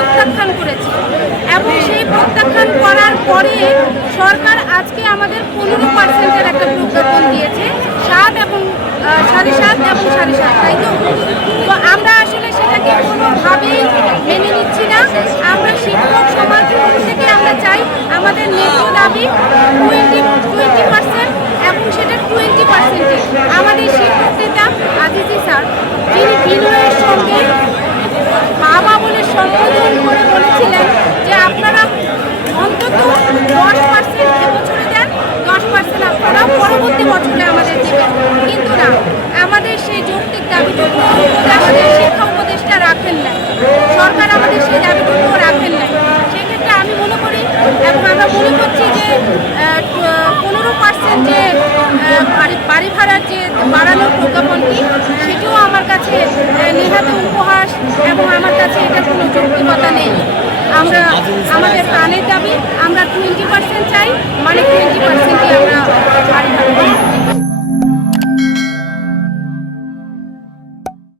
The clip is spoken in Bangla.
প্রত্যাখ্যান করেছে। এবং সেই প্রত্যাখ্যান করার পরে সরকার আজকে আমাদের পনেরো পার্সেন্টের একটা প্রজ্ঞাপন দিয়েছে, সাত এবং সাড়ে সাত এবং সাড়ে সাত, তাই তো? তো আমরা আসলে সেটাকে কোনোভাবেই মেনে নিচ্ছি না। আমরা শিক্ষক সমাজ থেকে আমরা চাই আমাদের ন্যায্য দাবি টোয়েন্টি টোয়েন্টি পার্সেন্ট এবং সেটা টোয়েন্টি পার্সেন্টে আমাদের আমাদের শিক্ষা উপদেষ্টা রাখেন না সরকার আমাদের সেই দাবিটুকু রাখেন না সেক্ষেত্রে আমি মনে করি এবং আমরা মনে করছি যে পনেরো পার্সেন্ট যে বাড়ি ভাড়ার যে বাড়ানোর প্রজ্ঞাপনটি, সেটিও আমার কাছে নেহাতে উপহাস এবং আমার